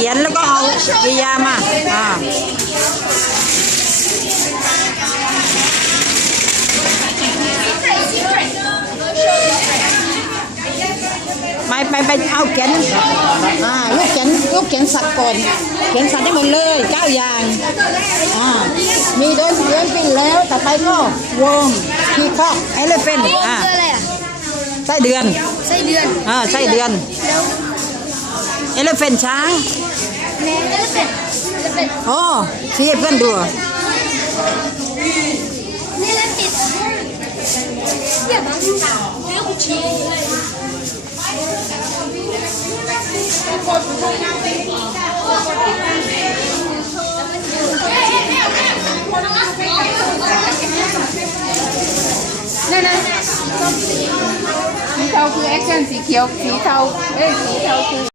ขียนแล้วก็เอากริยามาไปเอาเขียนลูกเขียนสัตว์ก่อนเขียนสัตว์ได้หมดเลย9 อย่างมีเดินปิ้งแล้วต่อไปก็วงพีคอกเอเลเฟนไส้เดือนไส้เดือนเอเลเฟนช้างโอ้ชี้ให้เพื่อนดูนั่นสีเทาคือแอคชั่นสีเขียวสีเทาสีเทาคือ